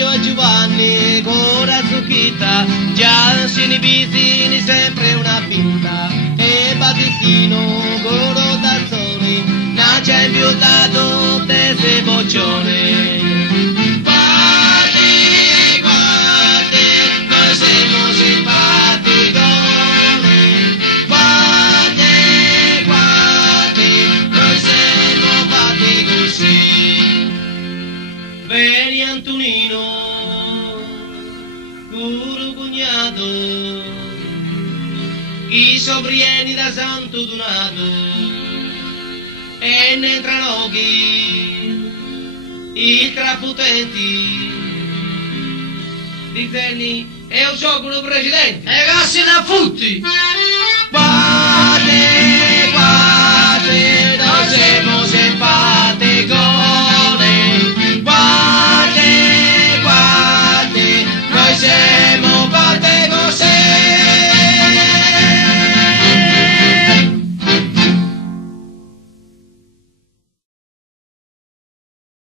Mario e Giovanni, Cora Zucchita, Giansini Bisini, sempre una pinta, e Batistino, Coro Tazzoni, Nacia inviutato, tese boccione. Veni Antonino, curo cugnato, i sobrieni da Santo Donato, e ne entrano chi, i trafutenti, Rizzeni, e io sono quello presidente, e gassi da futti! Guarda, noi siamo simpatici.